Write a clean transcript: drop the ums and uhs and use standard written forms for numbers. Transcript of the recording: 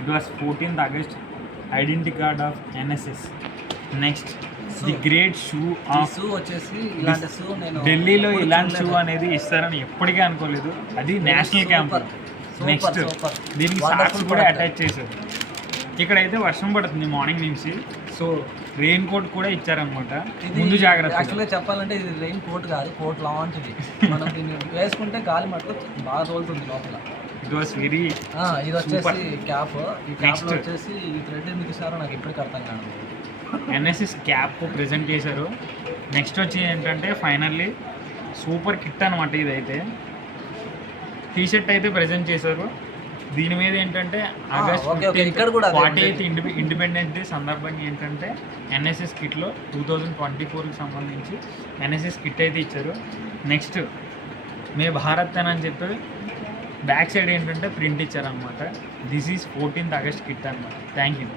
It was 14th August, identity card of NSS. Next the great shoe of shoe వచ్చేసి ఇలాంటి shoe నేను ఢిల్లీలో ఇలాంటి షూ అనేది ఇస్తారని ఎప్పటికీ అనుకోలేదు. అది నేషనల్ క్యాంప్. నెక్స్ట్ దీనికి సాక్స్ కూడా అటాచ్ చేశారు. ఇక్కడైతే వర్షం పడుతుంది మార్నింగ్ నుంచి, సో రెయిన్ కోట్ కూడా ఇచ్చారనమాట. ముందు జాగ్రత్త. యాక్చువల్గా చెప్పాలంటే ఇది రెయిన్ కోట్ కాదు, కోట్ లాంటిది. మనం దీన్ని వేసుకుంటే గాలి మటుకు బాగా తోలుతుంది లోపల. It was very. ఇది వచ్చేసి క్యాప్. ఈ క్యాప్ వచ్చేసి ఈ థ్రెడ్ ఎందుకు ఇస్తారో నాకు ఇప్పటికి అర్థం కాదు. ఎన్ఎస్ఎస్ క్యాప్ ప్రెజెంట్ చేశారు. నెక్స్ట్ వచ్చి ఏంటంటే ఫైనల్లీ సూపర్ కిట్ అనమాట. ఇదైతే టీషర్ట్ అయితే ప్రెజెంట్ చేశారు. దీని మీద ఏంటంటే ఆగస్ట్ 48th ఇండిపెండెన్స్ డే సందర్భంగా ఏంటంటే ఎన్ఎస్ఎస్ కిట్లో 2024కి సంబంధించి ఎన్ఎస్ఎస్ కిట్ అయితే ఇచ్చారు. నెక్స్ట్ మే భారత్ అని చెప్పి బ్యాక్ సైడ్ ఏంటంటే ప్రింట్ ఇచ్చారనమాట. This is 14th August kit అనమాట. Thank you.